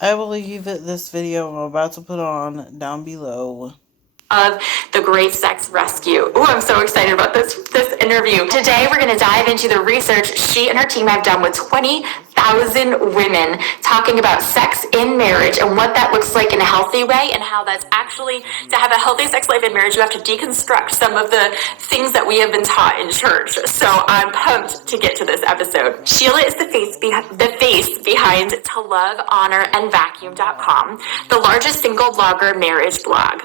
I will leave this video I'm about to put on down below. Of the Great Sex Rescue. Oh, I'm so excited about this interview. Today, we're going to dive into the research she and her team have done with 20,000 women talking about sex in marriage and what that looks like in a healthy way, and how that's actually, to have a healthy sex life in marriage, you have to deconstruct some of the things that we have been taught in church. So I'm pumped to get to this episode. Shiela is the face behind To Love, Honor, and Vacuum.com, the largest single blogger marriage blog.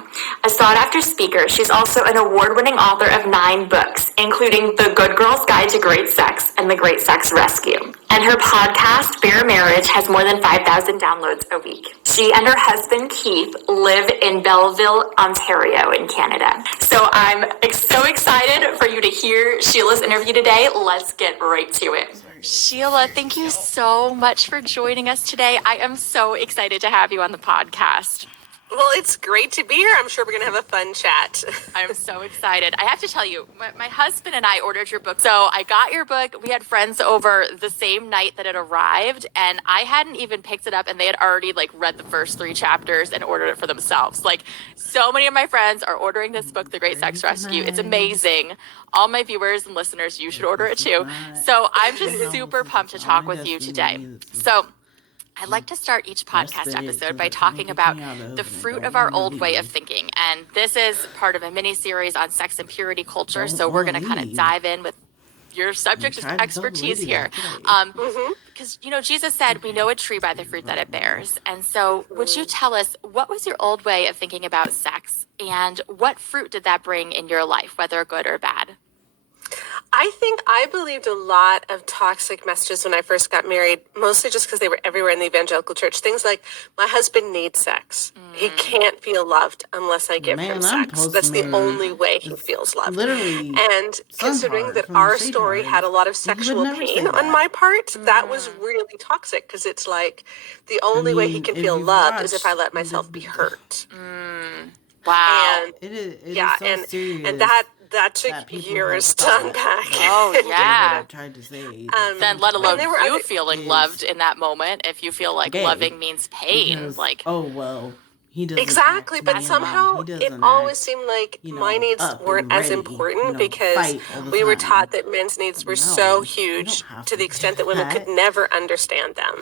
A sought-after speaker, she's also an award-winning author of 9 books, including The Good Girl's Guide to Great Sex and The Great Sex Rescue. And her podcast, Fair Marriage, has more than 5,000 downloads a week. She and her husband, Keith, live in Belleville, Ontario in Canada. So I'm so excited for you to hear Shiela's interview today. Let's get right to it. Shiela, thank you so much for joining us today. I am so excited to have you on the podcast. Well, it's great to be here. I'm sure we're going to have a fun chat. I'm so excited. I have to tell you, my husband and I ordered your book. So I got your book. We had friends over the same night that it arrived, and I hadn't even picked it up, and they had already read the first 3 chapters and ordered it for themselves. So many of my friends are ordering this book, The Great Sex Rescue. It's amazing. All my viewers and listeners, you should order it too. So I'm just super pumped to talk with you today. So I'd like to start each podcast episode by talking about the fruit of our old way of thinking. And this is part of a mini-series on sex and purity culture. So we're going to kind of dive in with your subject expertise here. Because, Jesus said, we know a tree by the fruit that it bears. And so would you tell us, what was your old way of thinking about sex? And what fruit did that bring in your life, whether good or bad? I think I believed a lot of toxic messages when I first got married, mostly just because they were everywhere in the evangelical church. Things like, my husband needs sex. He can't feel loved unless I give him sex. That's the only way he feels loved. Literally. And considering that our story had a lot of sexual pain on my part, that was really toxic, because it's like, the only way he can feel loved is if I let myself be hurt. Wow. And It is so serious. and that took years to unpack. Oh, yeah. I tried to say. Then let alone there were you other- feeling loved in that moment, if you feel like Gay. loving means pain. Because, he doesn't Exactly, act but man. somehow He it doesn't always act, seemed like you know, my needs up weren't and as ready, important, because fight all the we were time. taught that men's needs were so you huge don't have to the to extent do that women that. could never understand them,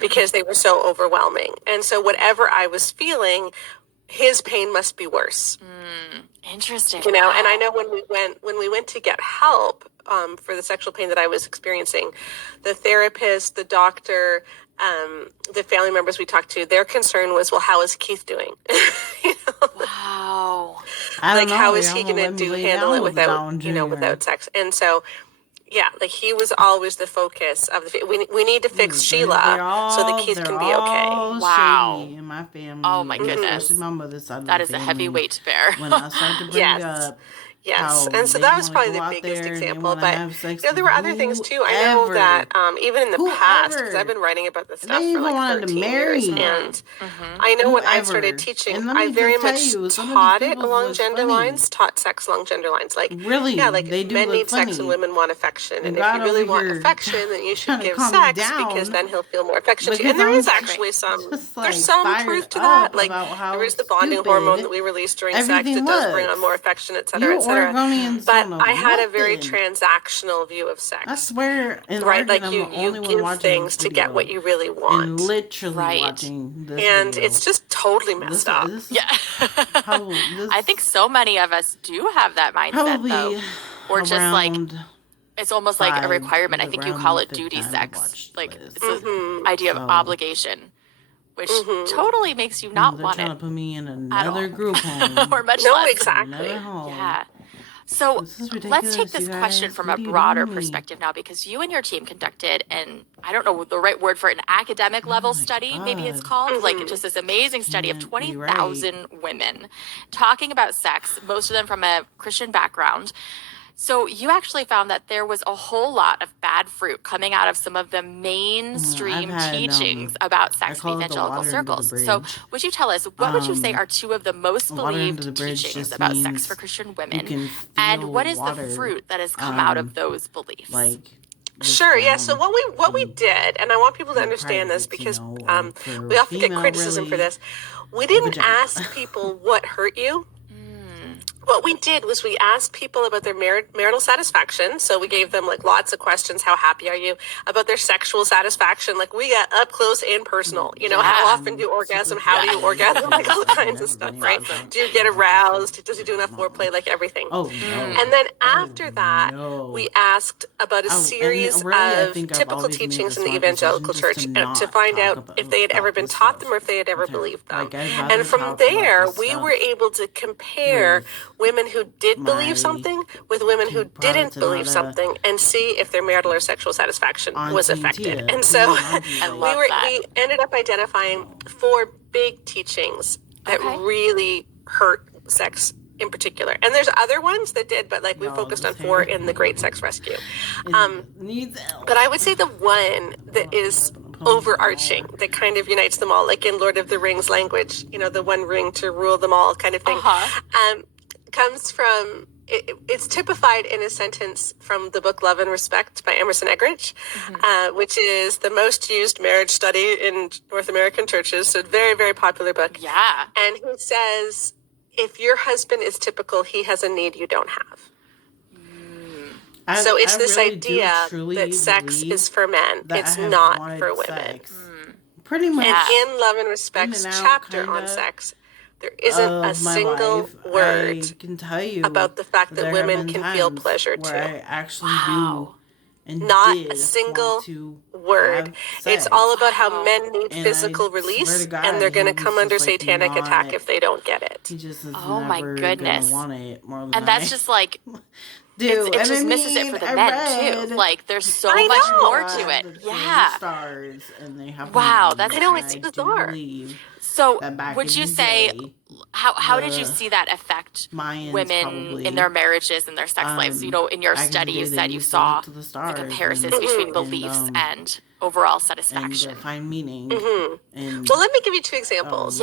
because they were so overwhelming. And so whatever I was feeling, his pain must be worse. Interesting. And I know when we went to get help for the sexual pain that I was experiencing, the therapist, the doctor, the family members we talked to, their concern was, well, how is Keith doing? Wow. I don't know, how is y'all he gonna gonna let me lay handle down it with without Jr. without sex? And so, yeah, he was always the focus of we need to fix Shiela so that Keith can be okay. Wow. Shady in my family. Oh, my goodness. Especially my mother's side of That the is a family. heavy weight to bear. When I start to bring Yes. up Yes, how and so they that was wanna probably go the out biggest there and they example. wanna But have sex there were with other things too. I know whoever. that even in the past, because Whoever. I've been writing about this They stuff for even like wanted to 13 marry years, me. and I know when I Whoever. started teaching, And let I me very just tell much you, some of these taught it people along look gender funny. lines, taught sex along gender lines. Like, Really, yeah, like they do men look need sex funny. and women want affection. And if God you really over want here affection, then you should trying to give calm me sex, down, because then he'll feel more affection to you. because And there I'm is actually just, there's some fired truth to up that. Like, about how there is the bonding stupid hormone that we release during sex everything that does bring on was. more affection, et cetera, You et cetera. Oregonians But don't know I had a very nothing. transactional view of sex. I swear, in Right, Oregon, like I'm you the only one give watching things this to get video. what you really And want, literally Right. watching this and video. it's just totally messed up. This is Yeah. how this I think so many of us do have that mindset, probably though. Or just like, around it's almost like a 5 requirement. I was think you around call the it duty 5th time I sex. watched Like, this. it's the idea of So, obligation, which totally makes you not they're want trying it. to put me in all. another group home. Or much No, less. exactly. Another home. Yeah. So This is let's take ridiculous, this you question guys. from What a are you broader doing to me? perspective now, because you and your team conducted I don't know the right word for it, an academic level Oh my study, maybe it's God. called, like just this amazing study of Can't be 20,000 women talking about sex, most of them from a Christian background. So you actually found that there was a whole lot of bad fruit coming out of some of the mainstream I've had, teachings about I sex in call it the evangelical water under the circles. So bridge. would you tell us, what would you say are two of the most Water under believed the bridge teachings just about sex means for Christian you women? can And feel what is the water, fruit that has come out of those beliefs? like Sure. Yeah. So down what we did, and I want people to understand this privates, because for we often get female, criticism for really, this. We didn't vagina. ask people what hurt you. What we did was we asked people about their marital satisfaction. So we gave them like lots of questions. How happy are you? About their sexual satisfaction. Like we got up close and personal. You know, how often do you orgasm? How do you orgasm? Like all kinds of stuff, right? Do you get aroused? Does he do enough foreplay? Like everything. Oh no. And then after that, no. we asked about a series really, I of think I've typical always made teachings the in the smart evangelical decision church just to to not find talk out if they had ever been taught them or if they had ever with her. believed them. Like, I'd rather And from talk about there, this we stuff were able to compare women who did believe my something with women who private didn't believe Sonata something and see if their marital or sexual satisfaction on was Team affected. Tia. And so I love that. we ended up identifying 4 big teachings that Okay. really hurt sex in particular. And there's other ones that did, but like we focused on 4 in the Great Sex Rescue. Needs help. But I would say the one that is overarching, that kind of unites them all, like in Lord of the Rings language, you know, the one ring to rule them all kind of thing, comes from, it's typified in a sentence from the book Love and Respect by Emerson Eggerichs, which is the most used marriage study in North American churches. So very, very popular book. Yeah. And he says, if your husband is typical, he has a need you don't have. So it's this really idea that sex is for men. It's not for women. Pretty much. And in Love and Respect's chapter on sex, there isn't a single word I can tell you about the fact that women can feel pleasure too. I actually do. And not a single word. It's all about how men need physical release, and they're going to come under satanic attack if they don't get it. He just is Oh my goodness. want it more than And that's just like, dude, it just misses it for the men too. Like there's so much more to it. Yeah. Stars and they have Wow, that's I know, it's bizarre. So would you say, how did you see that affect Mayans women probably, in their marriages and their sex lives? You know, in your study, you said you saw the comparisons between beliefs and overall satisfaction. And find meaning. And, well, let me give you 2 examples.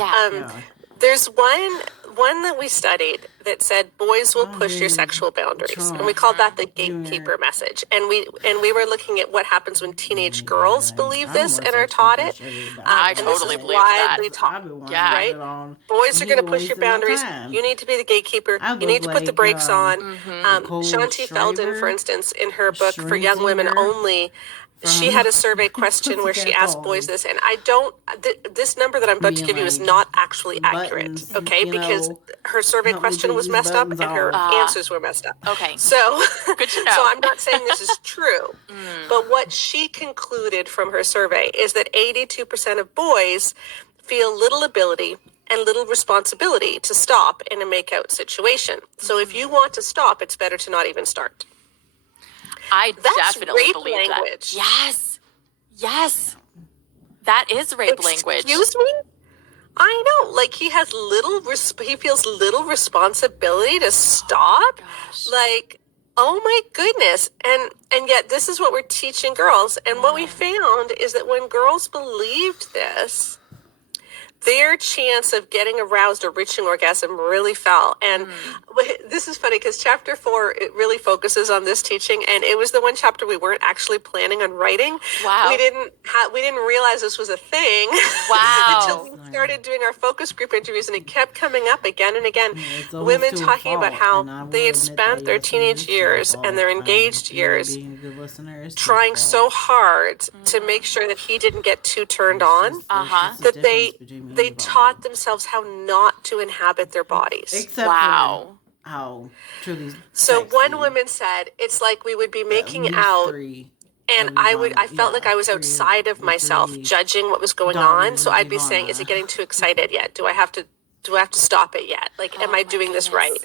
There's one that we studied that said boys will push your sexual boundaries, and we called that the gatekeeper message. And we were looking at what happens when teenage girls believe this and are taught it. I and totally this is believe that. widely taught, Yeah. right? Boys are going to push your boundaries. You need to be the gatekeeper. You need to put the brakes on. Shanti Feldon, for instance, in her book For Young Women Only, she had a survey question where she asked boys this, and I don't, this number that I'm about to give you is not actually accurate, okay? Because her survey question was messed up and her answers were messed up. Okay. So, good to know. So I'm not saying this is true, but what she concluded from her survey is that 82% of boys feel little ability and little responsibility to stop in a makeout situation. So if you want to stop, it's better to not even start. That's definitely rape believe language. That. Yes. That is rape language. Excuse me? I know. Like he has he feels little responsibility to stop. Like, oh my goodness. And yet this is what we're teaching girls. And what we found is that when girls believed this, their chance of getting aroused or reaching orgasm really fell. And this is funny because chapter 4, it really focuses on this teaching. And it was the one chapter we weren't actually planning on writing. Wow. We didn't realize this was a thing. Wow. Until we started doing our focus group interviews, and it kept coming up again and again. Women talking about how they had spent their teenage years and their engaged years trying so hard to make sure that he didn't get too turned on, that they taught themselves how not to inhabit their bodies. Except wow. For how truly so sexy. One woman said, it's like we would be making out and I felt like I was outside of myself judging what was going on. So I'd be saying, is it getting too excited yet? Do I have to stop it yet? Like, am I doing this right?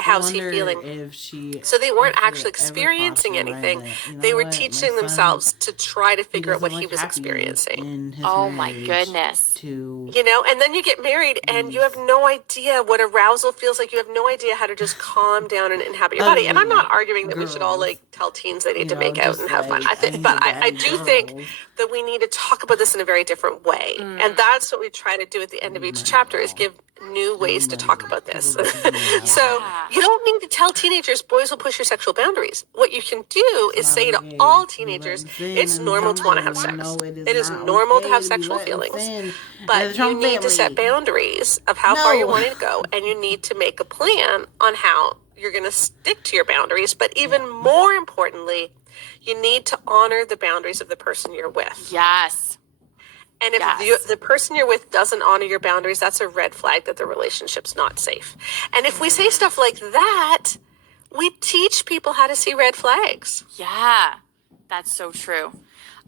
How's he feeling? So they weren't actually experiencing anything. They were teaching themselves to try to figure out what he was experiencing. Oh my goodness. You know, and then you get married and you have no idea what arousal feels like. You have no idea how to just calm down and inhabit your body. And I'm not arguing that we should all like tell teens they need to make out and have fun. I do think that we need to talk about this in a very different way. And that's what we try to do at the end of each chapter is just give new ways to talk about this. So you don't need to tell teenagers boys will push your sexual boundaries. What you can do is say to all teenagers, it's normal to want to have sex. It is normal to have sexual feelings, but you need to set boundaries of how far you want to go, and you need to make a plan on how you're going to stick to your boundaries. But even more importantly, you need to honor the boundaries of the person you're with. Yes. And if the person you're with doesn't honor your boundaries, that's a red flag that the relationship's not safe. And if we say stuff like that, we teach people how to see red flags. Yeah, that's so true.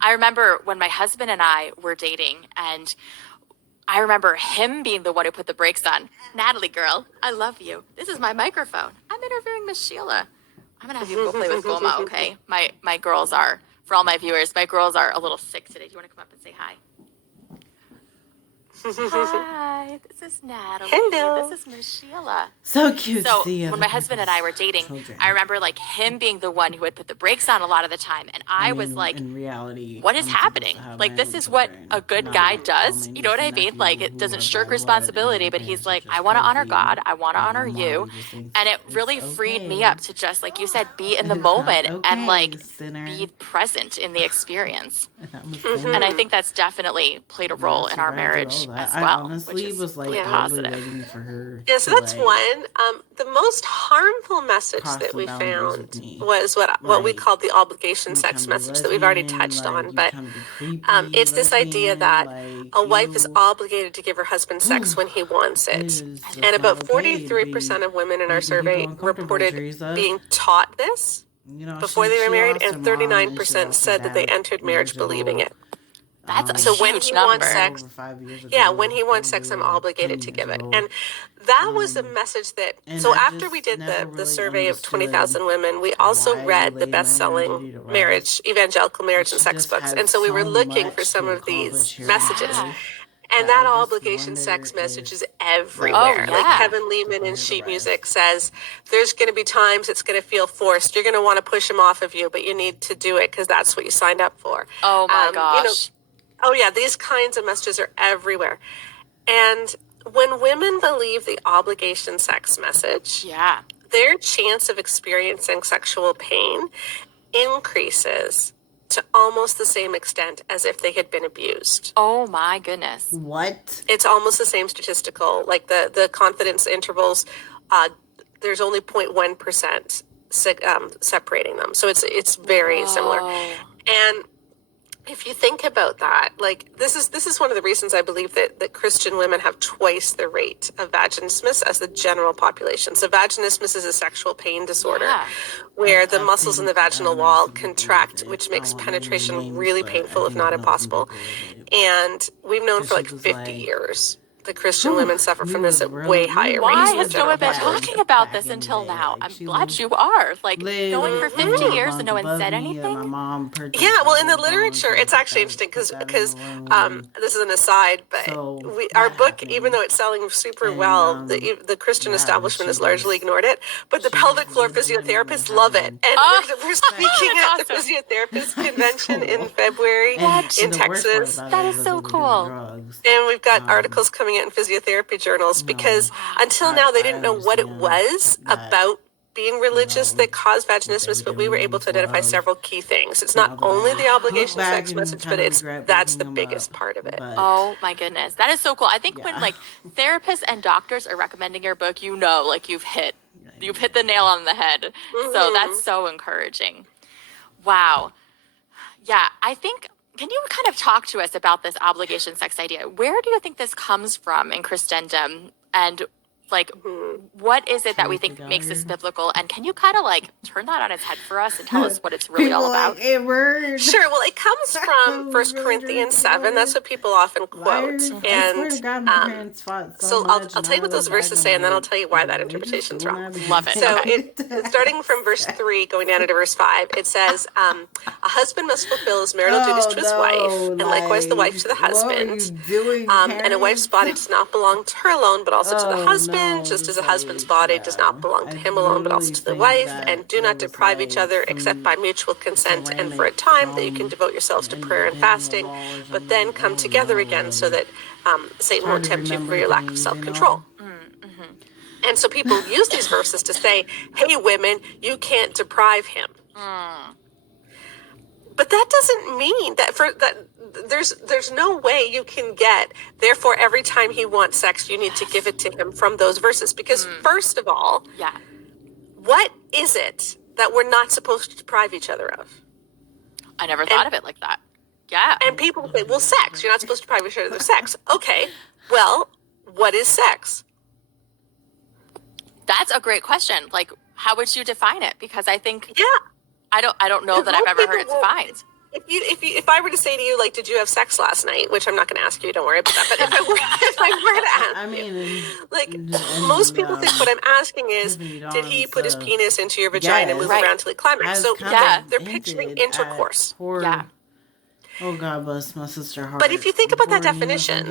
I remember when my husband and I were dating, and I remember him being the one who put the brakes on. Natalie, girl, I love you. This is my microphone. I'm interviewing Miss Sheila. I'm going to have you go play with Goma, okay? My girls are, for all my viewers, my girls are a little sick today. Do you want to come up and say hi? Hi, this is Natalie. Hello. This is Miss Sheila. So cute. So to see when my husband and I were dating, I remember like him being the one who would put the brakes on a lot of the time, and I was like, in reality, what is happening? Like, this is what a good guy does. You know what I mean? Like, it doesn't shirk responsibility, but he's like, I want to honor God. I want to honor you. And it really freed me up to just, like you said, be in the moment and like be present in the experience. And I think that's definitely played a role in our marriage as well. I honestly was like positive. waiting for her. Yeah, so that's one. The most harmful message that we found was what we called the obligation sex message that we've already touched on. But it's this idea that a wife is obligated to give her husband sex when he wants it. And about 43% of women in our survey reported being taught this before they were married, and 39% said that they entered marriage believing it. That's a so huge when he number. wants sex, when he wants sex, I'm obligated to give it. And that was a message that, so after we did the survey of 20,000 women, we also read the best-selling evangelical marriage and sex books. And so we were looking for some of these messages. And that obligation sex message is everywhere. Like Kevin Lehman in Sheet Music says, there's going to be times it's going to feel forced. You're going to want to push him off of you, but you need to do it because that's what you signed up for. Oh my gosh. These kinds of messages are everywhere. And when women believe the obligation sex message, their chance of experiencing sexual pain increases to almost the same extent as if they had been abused. Oh my goodness. What? It's almost the same statistical, like the confidence intervals, there's only 0.1% separating them. So it's very similar. And if you think about that, like this is one of the reasons I believe that Christian women have twice the rate of vaginismus as the general population. So vaginismus is a sexual pain disorder where the muscles in the vaginal wall contract, which makes penetration really painful, if not impossible. And we've known for like 50 years that Christian women suffer from this at way higher rates. Why has no one been talking about this until now? I'm glad you are. Like, going for 50 years and no one said anything? Yeah, well, in the literature, it's actually interesting because this is an aside, but our book, even though it's selling super well, the Christian establishment has largely ignored it, but the pelvic floor physiotherapists love it. And we're speaking at the physiotherapist convention in February in Texas. That is so cool. And we've got articles coming out in physiotherapy journals because until now they didn't know what it was about being religious that caused vaginismus, but we were able to identify several key things. It's not only the obligation sex message, but that's the biggest part of it. Oh my goodness. That is so cool. I think when like therapists and doctors are recommending your book, like you've hit the nail on the head. So that's so encouraging. Wow. Yeah, I think, can you kind of talk to us about this obligation sex idea? Where do you think this comes from in Christendom? And like, what is it that we think makes this biblical? And can you kind of like turn that on its head for us and tell us what it's really all about? Sure. Well, it comes from 1 Corinthians 7. That's what people often quote. And so I'll tell you what those verses say, and then I'll tell you why that interpretation's wrong. Love it. So starting from verse 3, going down into verse 5, it says, a husband must fulfill his marital duties to his wife, and likewise the wife to the husband. And a wife's body does not belong to her alone, but also to the husband. husband, just as a husband's body does not belong to him alone, but also to the wife. And do not deprive each other except by mutual consent and for a time, that you can devote yourselves to prayer and fasting, but then come together again so that Satan won't tempt you for your lack of self-control. And so people use these verses to say, hey, women, you can't deprive him. But that doesn't mean that there's no way you can get, therefore, every time he wants sex, you need to give it to him from those verses. Because first of all, what is it that we're not supposed to deprive each other of? I never thought of it like that. Yeah. And people say, well, sex, you're not supposed to deprive each other of sex. Okay, well, what is sex? That's a great question. Like, how would you define it? Because I think I don't know that I've Most ever heard it people defined. If I were to say to you, like, did you have sex last night? Which I'm not going to ask you, don't worry about that. But if I were to ask you, like, most people think what I'm asking is, did he put his penis into your vagina and move around till he climaxed? So they're picturing intercourse. Oh, God bless my sister heart. But if you think about that definition,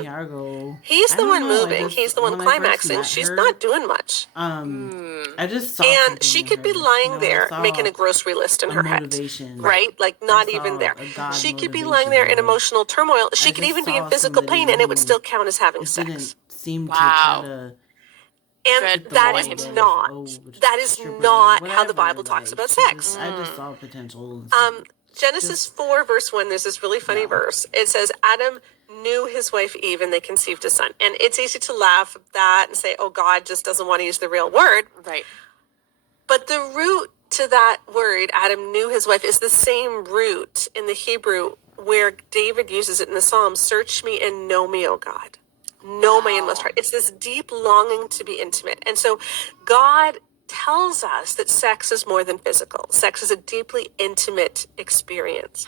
he's the one moving, he's the one climaxing. She's not doing much. I just saw and she could be lying there making a grocery list in her head, right? Like not even there. She could be lying there in emotional turmoil. She could even be in physical pain, and it would still count as having sex. Wow. And that is not how the Bible talks about sex. I just saw potential. Genesis 4 verse 1, there's this really funny verse. It says, Adam knew his wife Eve and they conceived a son. And it's easy to laugh at that and say, oh, God just doesn't want to use the real word. Right. But the root to that word, Adam knew his wife, is the same root in the Hebrew where David uses it in the Psalms, search me and know me, O God. Know my inmost heart. It's this deep longing to be intimate. And so God tells us that sex is more than physical. Sex is a deeply intimate experience.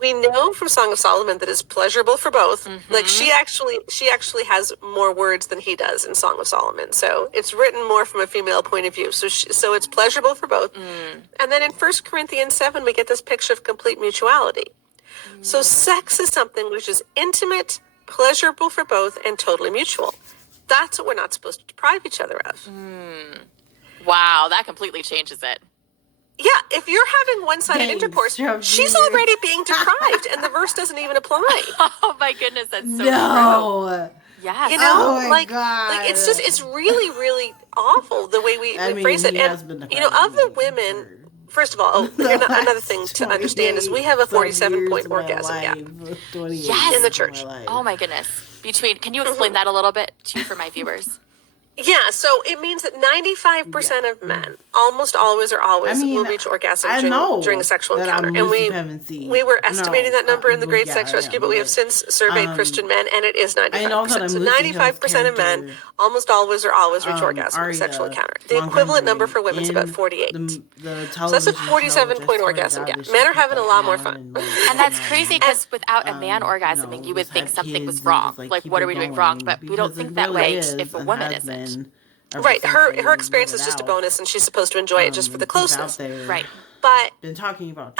We know from Song of Solomon that it's pleasurable for both. Like she actually has more words than he does in Song of Solomon. So it's written more from a female point of view. So it's pleasurable for both. And then in 1 Corinthians 7, we get this picture of complete mutuality. So sex is something which is intimate, pleasurable for both, and totally mutual. That's what we're not supposed to deprive each other of. Wow, that completely changes it. Yeah, if you're having one-sided intercourse, she's already being deprived, and the verse doesn't even apply. Oh my goodness, that's so true. Yeah, you know, like it's really, really awful the way we phrase it. And you know, of the women. First of all, another thing to understand is we have a 47-point orgasm gap in the church. Oh my goodness. Can you explain that a little bit too for my viewers? Yeah, so it means that 95% of men almost always will reach orgasm during a sexual encounter. And we were estimating that number in the Great Sex Rescue, but we have since surveyed Christian men, and it is 95%. So 95% of men almost always reach orgasm in a sexual encounter. The equivalent number for women is about 48. So that's a 47-point orgasm gap. Men are having a lot more fun. And that's crazy because without a man orgasming, you would think something was wrong. Like, what are we doing wrong? But we don't think that way if a woman isn't. Right, her experience is just a bonus, and she's supposed to enjoy it just for the closeness. Right, but been talking about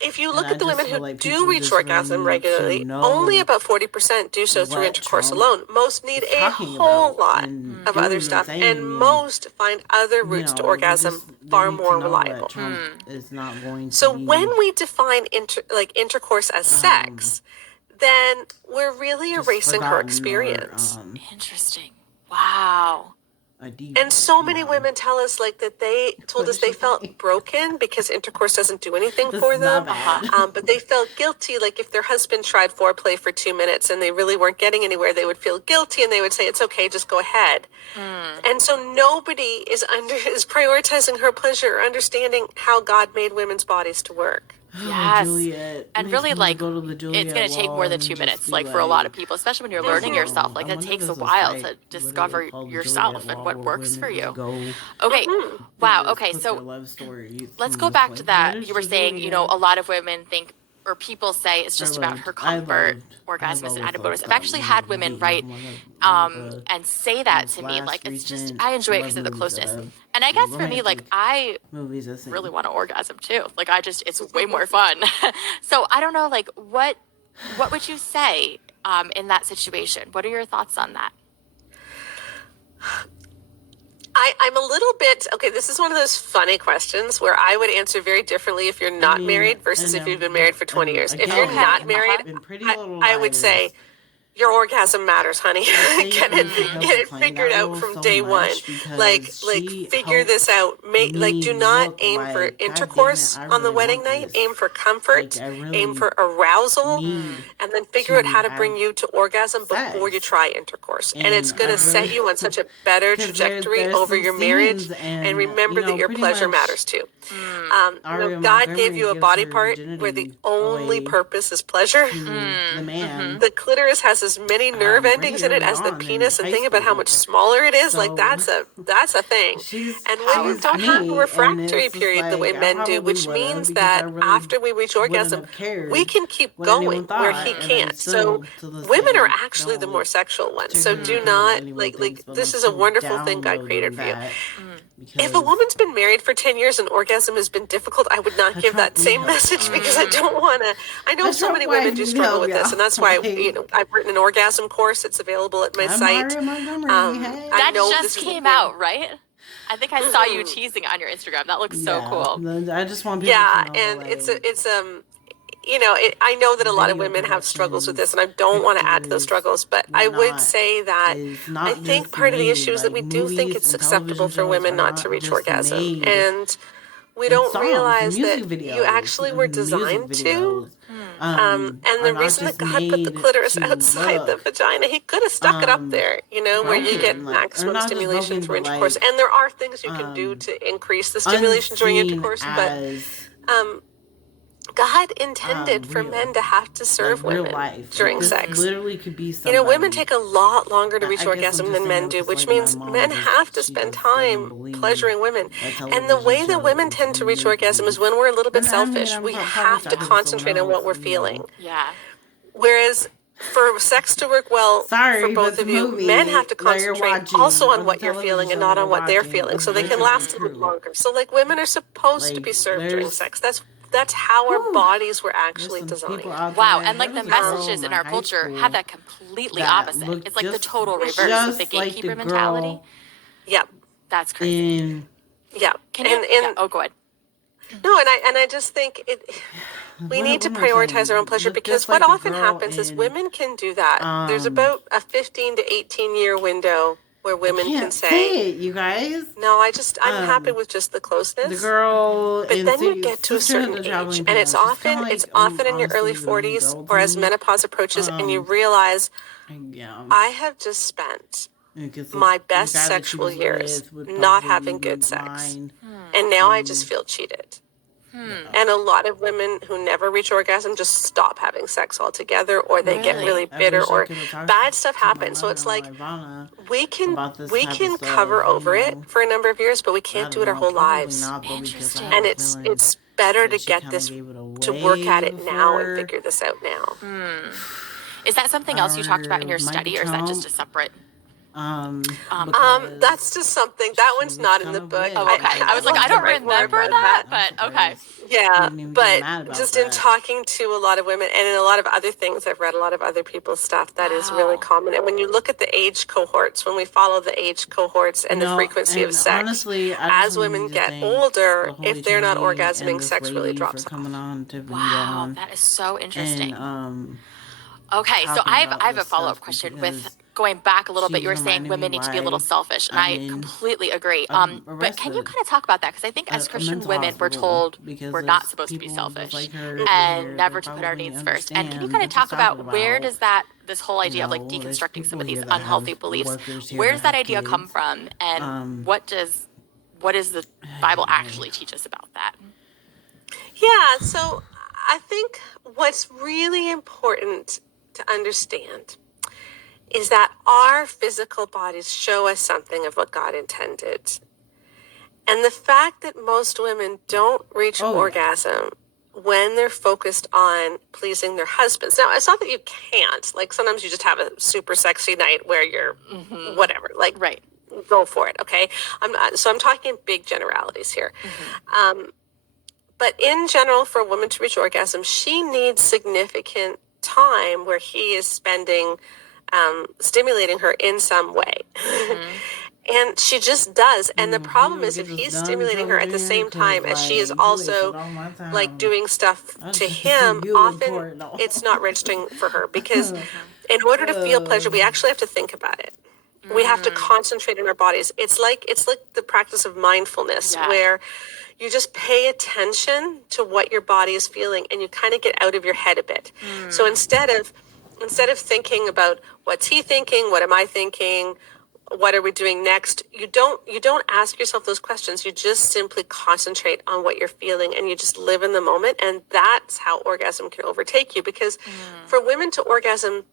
if you look at the women who do reach orgasm regularly, only about 40% do so through intercourse alone. Most need a whole lot of other stuff, and most find other routes to orgasm far more reliable. So when we define intercourse as sex, then we're really erasing her experience. Interesting. Wow. And so many women tell us that they told us they felt broken because intercourse doesn't do anything for them. But they felt guilty, if their husband tried foreplay for 2 minutes and they really weren't getting anywhere, they would feel guilty and they would say, it's okay, just go ahead. And so nobody is prioritizing her pleasure or understanding how God made women's bodies to work. Yes. Juliet, and really, it's going to take more than 2 minutes, for a lot of people, especially when you're learning yourself. It takes a while to discover yourself and what works for you. Okay. Wow. Okay. So let's go back to that. You were saying, a lot of women think, or people say it's just about her comfort. Orgasm is an added bonus. I've actually had women write and say that to me, it's just, I enjoy it because of the closeness. And I guess for me, I really want to orgasm too. It's way more fun. So I don't know, what would you say in that situation? What are your thoughts on that? I'm a little bit, okay, this is one of those funny questions where I would answer very differently if you're not married versus if you've been married for 20 years. If you're again, not married, in Pretty Little I would say Liars, your orgasm matters, honey. I Get think it, get it playing figured that out role from so day one. much Like, because she figure this out. me Do not look aim for like, God damn it, intercourse I on the really wedding want night. this. Aim for comfort. Like, I Aim really for arousal, need and then figure out to how to bring have you to orgasm before you sex. try intercourse. And it's And going I to set really, you on such a better because trajectory there's over some your marriage. scenes And and, remember that your pretty pleasure much matters too. Aria God gave Montgomery you a gives body her part where the virginity only away purpose is pleasure. to the man The clitoris has as many nerve endings pretty in it early as the on in penis, and high think about how school. much smaller it is. Like So that's a thing. And women don't have a me, and refractory it's just period the way like I men do, probably which would have means because I that really after we reach wouldn't orgasm, have cared we can keep what going anyone where thought, he and I can't. So still to this women are day actually the more don't sexual ones. So do particularly care what not anyone thinks, but this I'm is a still wonderful thing God downloading created for you. that If a because woman's been married for 10 years and orgasm has been difficult, I would not give that Trump need same help. message because I don't want to. I know so Trump many wife women do need struggle help, with this, and that's y'all. why, Like, I've written an orgasm course. It's available at my I'm site. Aria Montgomery. Hey. I That know just this is came a out, right? I think I saw you teasing on your Instagram. That looks so cool. I just want people Yeah, to know, and like, I know that a lot of video women have struggles with this, and productions, I don't want to add to those pictures, struggles, but I would say that I think part of the issue is that we do think it's acceptable for women not to reach orgasm, and we don't realize that you actually were designed to. And the reason that God put the clitoris outside the vagina, he could have stuck it up there, where you get maximum stimulation through intercourse. And there are things you can do to increase the stimulation during intercourse, but God intended for men to have to serve women during sex. Literally could be somebody. Women take a lot longer to reach I guess I'm orgasm just than saying men that do, because, which like, my means mom men just- have to she spend just doesn't time believe pleasuring women. that And the way that television women show tend to is reach orgasm is when we're a little bit And I mean, selfish. I'm We probably have to talking to concentrate on someone what we're else, feeling. Yeah. Whereas for sex to work well for both of you, men have to concentrate also on what you're feeling and not on what they're feeling, so they can last a bit longer. So, women are supposed to be served during sex. That's how our bodies were actually designed. Wow, and the messages in our culture have that completely opposite. It's like the total reverse with the gatekeeper mentality. Yep. That's crazy. Yeah. Can you? Oh, go ahead. No, and I just think we need to prioritize our own pleasure because what often happens is women can do that. There's about a 15 to 18-year window where women can say, it, you guys. No, I'm happy with just the closeness. The girl, but then you get to a certain age, and it's often in your early 40s or as menopause approaches, and you realize, I have just spent my best sexual years not having good sex, and now I just feel cheated. And a lot of women who never reach orgasm just stop having sex altogether, or they get really bitter, or bad stuff happens. So it's like we can cover over it for a number of years, but we can't do it our whole lives. Interesting. And it's better to get this to work at it now and figure this out now. Is that something else you talked about in your study, or is that just a separate? That's just something. That one's not in the book. Oh, okay. I was like, I don't remember that, but okay. Yeah, but just in talking to a lot of women and in a lot of other things, I've read a lot of other people's stuff that is really common. And when you look at the age cohorts, when we follow the age cohorts and the frequency of sex, honestly, as women get older, if they're not orgasming, sex really drops off. Wow, that is so interesting. Okay, so I have a follow-up question with going back a little bit. You were saying women need to be a little selfish, and I completely agree. But can you kind of talk about that? Because I think as Christian women, we're told we're not supposed to be selfish and never to put our needs first. And can you kind of talk about where does this whole idea of deconstructing some of these unhealthy beliefs, where does that idea come from, and what does the Bible actually teach us about that? Yeah, so I think what's really important to understand is that our physical bodies show us something of what God intended. And the fact that most women don't reach orgasm when they're focused on pleasing their husbands. Now, it's not that you can't. Like, sometimes you just have a super sexy night where you're whatever. Like, right. Go for it, okay? I'm talking big generalities here. But in general, for a woman to reach orgasm, she needs significant time where he is spending stimulating her in some way. And she just does. And the You problem don't is get if this he's done, stimulating her Trevor at the Jr., same 'cause, time as she is like, you wasted also all my like time. doing stuff I was to just to see him, you in often court. No. it's not registering for her because in order to feel pleasure, we actually have to think about it. We have to concentrate on our bodies. It's like the practice of mindfulness Yeah. where you just pay attention to what your body is feeling and you kind of get out of your head a bit. So instead of thinking about what's he thinking, what am I thinking, what are we doing next, you don't ask yourself those questions. You just simply concentrate on what you're feeling and you just live in the moment, and that's how orgasm can overtake you, because for women to orgasm,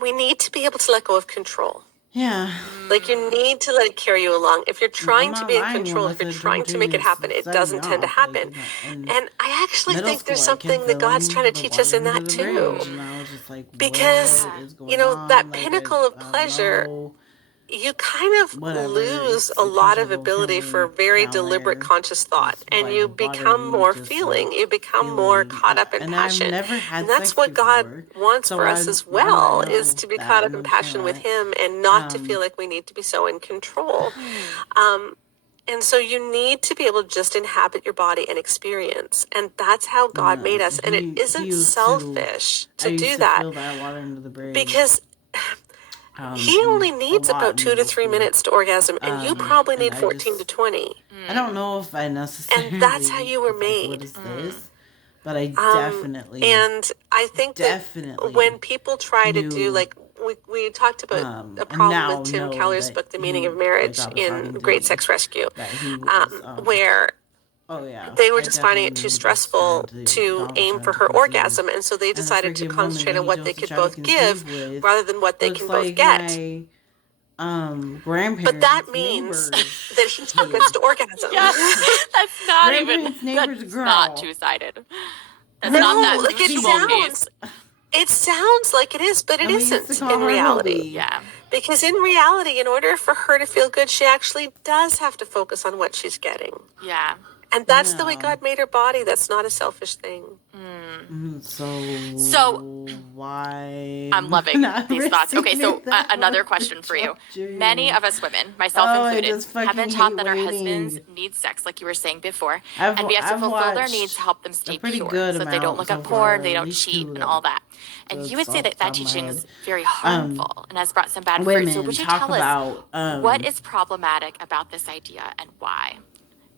we need to be able to let go of control. Yeah. Like, you need to let it carry you along. If you're trying to be in control, if you're trying to make it happen, it doesn't tend to happen. And I actually think there's something that God's trying to teach us in that too. And I was just like, Because, what is going you know, on? that Like, pinnacle of I don't pleasure, know. you kind of Whatever. lose It's a a lot of pleasurable ability for feeling very down deliberate there. conscious thought, Just and like you become watery, more just feeling, like you become more feeling. caught up in And passion. I've never had And that's sex what God before, wants so for us as I do not well, is know to be that caught up and in understand passion with that. Him and not to feel like we need to be so in control. And so you need to be able to just inhabit your body and experience. And that's how God made us. And it He isn't used selfish I to used do to that, feel that water under the bridge. because he in only a needs lot about in 2 to middle 3 school. minutes to orgasm, and you probably And need I 14 to just 20. I don't know if I necessarily And that's how you were was like, what made. is this? But I And I think that when people try to do, knew, like, we talked about a and problem now with Tim know Keller's that book, The Meaning of that Marriage, God was in talking to Great me, Sex Rescue, that he was, where oh yeah, they were I just finding definitely it knew too he was trying stressful to aim for her conceive. orgasm, and so they And the decided to freaking woman concentrate that on he what they chose to could try to both give conceive with rather than what they looks can both like get. my But grandparents' that means neighbors. that he took us to orgasm. Yes, that's not even, Grandparents' neighbors that's girl. not two-sided. That's No, not that like, it two monkeys. sounds, it sounds like it is, but it And we used to isn't call in her reality. Hobie. Yeah. Because in reality, in order for her to feel good, she actually does have to focus on what she's getting. Yeah. And that's the way Yeah. God made her body. That's not a selfish thing. So why? I'm loving not these thoughts. Okay, so receiving that another with question for you. the Many of us women, myself I included, just fucking have been taught hate that our waiting. husbands need sex, like you were saying before, I've and we have to fulfill their watched needs to help them a stay pretty pure, good so that they don't amount look so at porn, far, they at don't least cheat, two and all that. And that's you would say off that the top that of my teaching head. is very harmful and has brought some bad fruit. So Women would you talk tell us about what is problematic about this idea and why?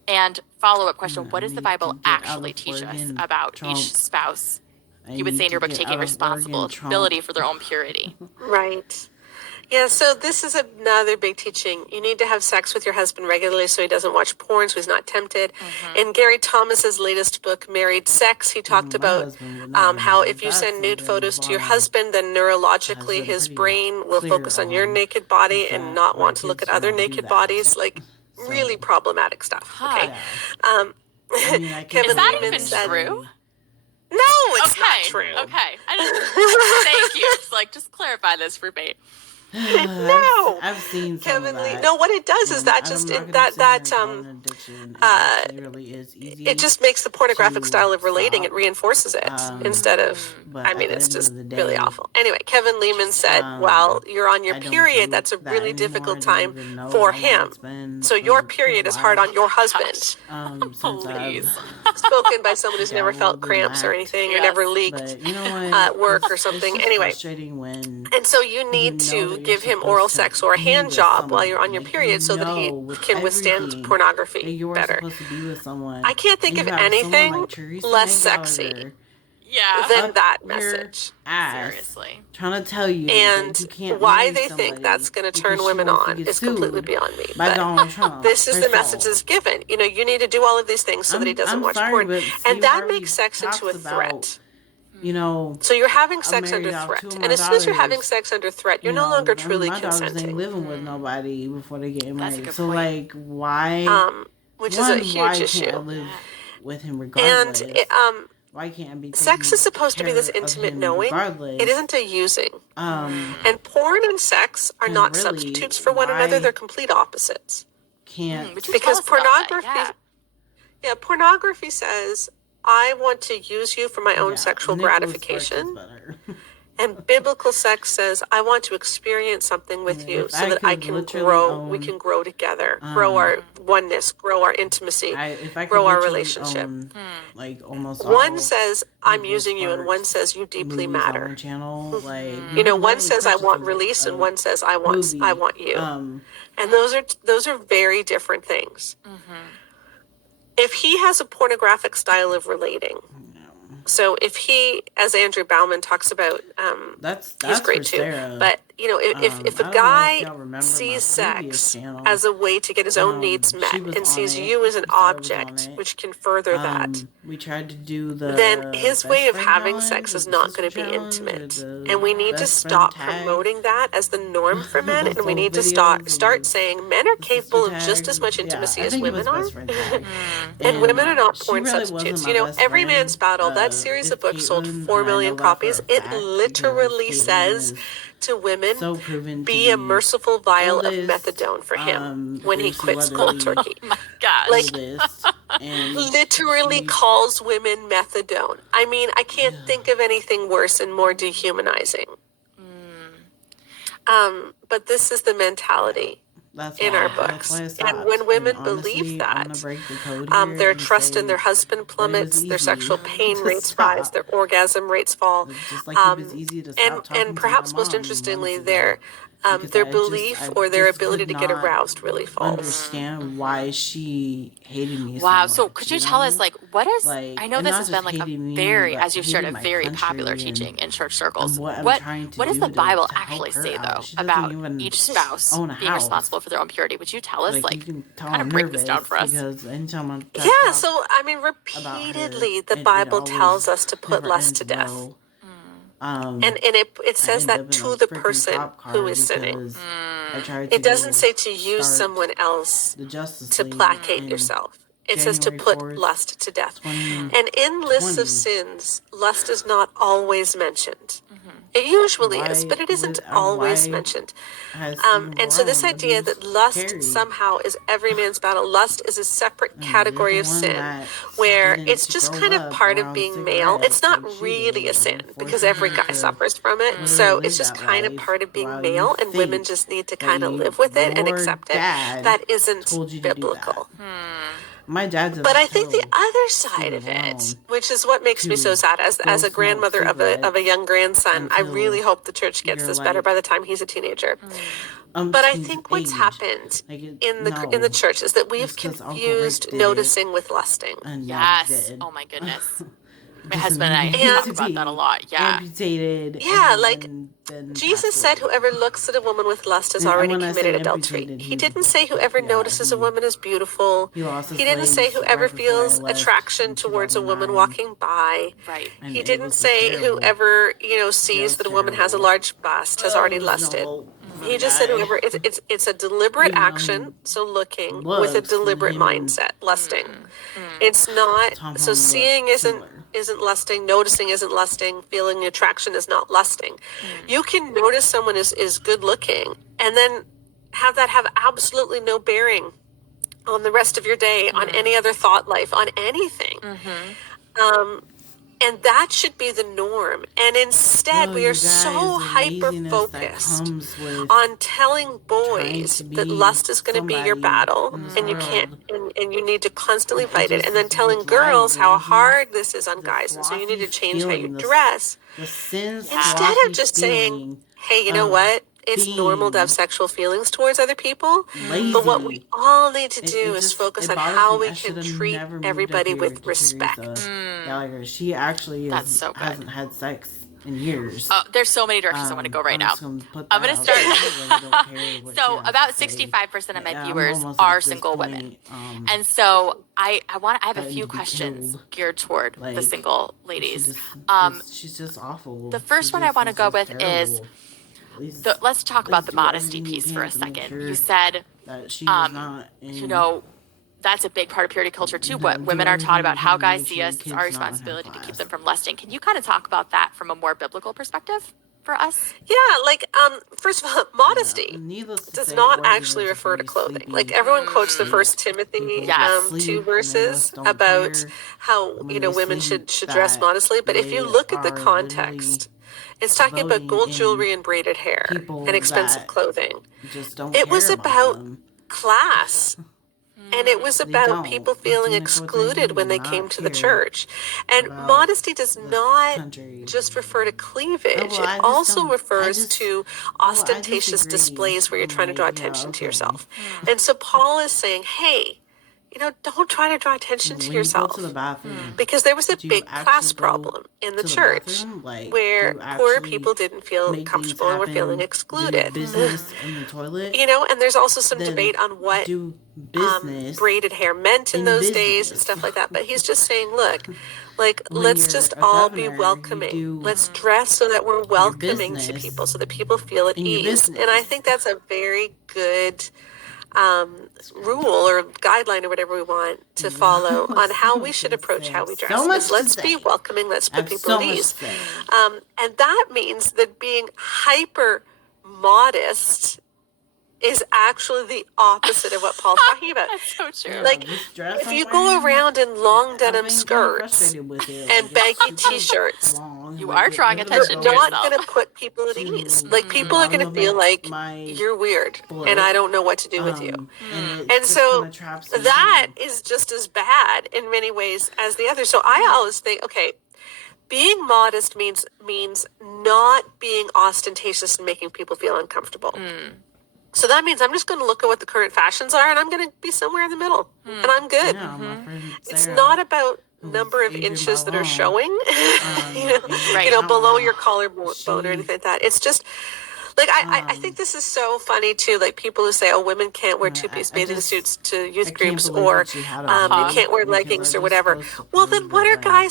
And follow-up question, what does the need to Bible get out actually of teach us Oregon, about Trump. each spouse? I You would say need in your to book, get taking out of Oregon, responsibility Trump. for their own purity. Right. Yeah, so this is another big teaching. You need to have sex with your husband regularly so he doesn't watch porn, so he's not tempted. In Gary Thomas's latest book, Married Sex, he talked My about husband would not how know if you that's send nude something photos to your Vaughn husband, then neurologically has been his pretty brain will clear focus on your on, naked body is and that not my want to look kids at other don't do naked that. bodies. Like, So, really problematic stuff. Okay. Huh. yeah. Um, I mean, I Kevin Is that Lehman even said, true? no, it's not Okay, true. okay. Thank you. It's like, just clarify this for me. No, I've seen some Kevin of Lee. that. No, what it does is And that I'm just not it, gonna that sit here that and call it an addiction. It actually really is easy. it just makes the pornographic to style of relating. It stop. reinforces it instead of. But I mean, at the it's end just of the day, really awful. Anyway, Kevin Lehman said, "While you're on your I don't period, do that's a that really anymore. difficult I don't time even know for how long him. it's been, So your for a period is hard while. on your husband." Since Please. Spoken by someone who's never felt dabbled in cramps or that. anything, or never Yes. leaked But you know what? at work or It's something. just Anyway, frustrating when and so you need know to that you're give him supposed oral to sex or a be hand with job while you're someone. on your Like, period so that he with can withstand everything that pornography you're better. supposed to be with someone. I can't think and of you have someone anything like Teresa less May sexy Gallagher Yeah. than up that your message. ass Seriously. trying to tell you And that you can't why marry they somebody think that's going to turn because she women wants to on get is completely sued beyond me. by But Donald Trump. this is the First of message all, is given. You know, you need to do all of these things so that he doesn't I'm watch sorry, porn. but And Steve that Harvey makes sex into a talks threat. about, you know, So you're having I sex under married off threat. two of And my as soon as you're having daughters. sex under threat, you're You no know, longer I mean, truly my daughters ain't consenting. living with nobody before they get That's a married. good So, point. like, why? Which is a One, why huge can't I issue. live with him And regardless? Why can't I be sex taking is supposed to be this care of intimate him knowing. regardless? It isn't a using. And And porn and sex are not really, substitutes for one another. They're complete opposites. can't Would you tell Because us about that? pornography, pornography says, I want to use you for my own sexual Nicholas gratification. Sparks is better. And biblical sex says, I want to experience something with you so that I can grow. We can grow together, grow our oneness, grow our intimacy, if I could grow our literally relationship. like almost One all says, I'm Nicholas using you, and one Sparks says, you deeply movies on matter. the channel, like You know, can one literally says, I purchase want a release, and a one says, I want movie. you. And those are very different things. If he has a pornographic style of relating, so if he, as Andrew Bauman talks about, that's he's great for too. Sarah. But if I a don't know if guy y'all remember sees my previous sex channel. as a way to get his own needs She met was and on sees it. you as an Sarah was on object, it. which can further that, We tried to do the then his best way of friend having challenge, sex or is the not sister going to be challenge, or intimate. the And we need to best friend stop tag. promoting that as the norm for men. And we Those need to videos start of saying men are the capable sister of just tag. as much Yeah, intimacy I as think it women was are. best friend tag. And women are not she porn really substitutes. wasn't You my know, best Every friend. Man's Battle, that series If of books sold Caitlin, 4 and I million know that for copies. a It fact, literally because says Caitlin to women, is so proven be to a be merciful the vial of oldest, methadone for him when he Lucy quits cold Weatherly, turkey. Oh my gosh. Like, oldest, and literally she calls women methadone. I mean, I can't think of anything worse and more dehumanizing. But this is the mentality in our books. That's why I And stopped. when women And believe honestly, I'm gonna that, break the code here their and trust in say their husband that it was plummets, their easy sexual pain to rates rise, stop. their orgasm rates fall. Just like it was easy to stop talking And to my perhaps most mom interestingly, months ago. Because their belief or their ability to get could not aroused really falls. understand why she hated me so Wow. much. So could you tell us, like, what is, Like, I know and this not has just been like a hated me, very, but as you've shared, a hated my very popular country teaching in church and circles. what I'm What trying to what does do the Bible to help actually her say, out. though, She doesn't about even each spouse own a being house. responsible for their own purity? Would you tell us, You like, can tell kind of I'm break this nervous down for us? because anytime I'm trying to Yeah, talk so I mean, about her, repeatedly, the it Bible always tells us to put never lust ends to death. well. And it says I end that up in to a the freaking person cop who car is sinning. because I tried to It doesn't go say to use start someone else the Justice to League placate in yourself. It says to January put 4th, lust to death. 2020. And in lists of sins, lust is not always mentioned. It usually is, but it isn't always mentioned. Has Stephen And so this Brown idea that abused lust Carrie? somehow is every man's battle, lust is a separate You're category the of one sin that where didn't it's just grow kind of up part of around being male. It's cigarettes not like she really a did, sin and because forcing every her guy to suffers from it. literally So live it's just that kind of life part of being while male, you and women think just need to that kind of live with it and your accept it. dad That isn't told you to do that. biblical. My dad doesn't But I think the tell other side Stephen of it, Brown which is what makes me so to sad, as go a smoke grandmother of a young grandson, I until really hope the church gets you're this better like by the time he's a teenager. But I think what's age. happened Like in the church is that we have just 'cause Uncle Rick confused did it, noticing with lusting. and Yes. did. Oh my goodness. My Doesn't husband and I mean he talk needs to about that a be lot. Yeah. amputated. Yeah, and like then Jesus passed said, away. whoever looks at a woman with lust has And already when I say committed adultery. amputated, He didn't say whoever notices a he woman is beautiful. lost his He didn't say legs whoever right before I feels left attraction in towards a woman 2009. walking by. Right. And He it didn't was say terrible. whoever, sees Just that a woman has a terrible. large bust has already There was no lusted. hope for He the just said guy. whoever it's a deliberate Even though action, he so looking with a looks, and deliberate him and mindset, lusting. It's not Tom so Holland seeing look isn't similar. lusting, noticing isn't lusting, feeling attraction is not lusting. You can notice someone is good looking and then have that have absolutely no bearing on the rest of your day, on any other thought life, on anything. And that should be the norm. And instead, Oh, we you are guys, so the hyper laziness that focused comes with on telling trying boys to that be lust is going to be your somebody battle in this and you can't, world. and you need to constantly It fight it. just And then is telling with girls light. how It isn't hard this is on the guys. And so you need to frothy change how you feeling, dress. the sin Instead of just saying, feeling hey, you know of what? It's normal to have being sexual feelings towards other people. lazy. But what we all need to It do is just focus it on bothers how me. we I can should have treat never moved up everybody here with to respect. Teresa Gallagher. She actually That's so good. hasn't had sex in years. There's so many directions I want to go right now. I'm going to start. So about 65% of my viewers are single women. And so I have a few questions geared toward the single ladies. She's just awful. The first one I want to go with is, let's talk about the modesty piece for a second. You said, that she was not that's a big part of purity culture too. What women are taught about how guys see us, it's our responsibility to keep them from lusting. Can you kind of talk about that from a more biblical perspective for us? Yeah, like first of all, modesty does not actually refer to clothing. Like everyone quotes the First Timothy 2 verses about how women should dress modestly, but if you look at the context, It's talking about voting gold in jewelry and braided hair people and expensive that clothing. just don't It care was about about them. class. And it was They about don't. people That's feeling in the quotes I excluded when do they not came to the care church. And about modesty does this not country. just refer to Oh, cleavage. well, It I just also don't. I refers just. to Well, I ostentatious disagree. displays where you're I'm trying to draw like, yeah, attention to okay. yourself. And so Paul is saying, hey, don't try to draw attention to When you go yourself. to the bathroom, Because there was a do you big actually class go problem in the to the church bathroom? Like, do where you poor actually people didn't feel make things comfortable and were feeling happen? Do excluded. business in the toilet? And there's also some Then debate on what do business braided hair meant in in those days and business. stuff like that. But he's just saying, look, like, When let's you're just a all be governor, you welcoming. do Let's dress so that we're welcoming to business people, so that people feel at in your ease. And I business. think that's a very good rule or guideline or whatever we want to follow on how we should approach how we dress. So much Is to let's be say. welcoming. Let's I put have people so at much to ease. say. And that means that being hyper modest is actually the opposite of what Paul's talking about. That's so true. Yeah, Like, this dress if I'm you go wearing, around in long I've denim been getting skirts frustrated with it. and Like, baggy it's super t-shirts, long. You Like, are it drawing literally attention you're to goes not yourself. going to put people at ease. Like, the people are going to bottom feel of like my you're weird foot. and I don't know what to do with you. And it And just so kind of traps me that in. is just as bad in many ways as the other. So I always think, okay, being modest means not being ostentatious and making people feel uncomfortable. So that means I'm just going to look at what the current fashions are and I'm going to be somewhere in the middle. And I'm good. Yeah, my friend It's Sarah, not about who's number of Adrian inches that are Balon, showing, Right. below your collarbone or she, anything like that. It's just like I think this is so funny too. Like people who say, "Oh, women can't wear two-piece bathing suits to I youth can't groups," believe or that she had a you baby can't wear because leggings I or just whatever. supposed to Well, prove then what that, are like, guys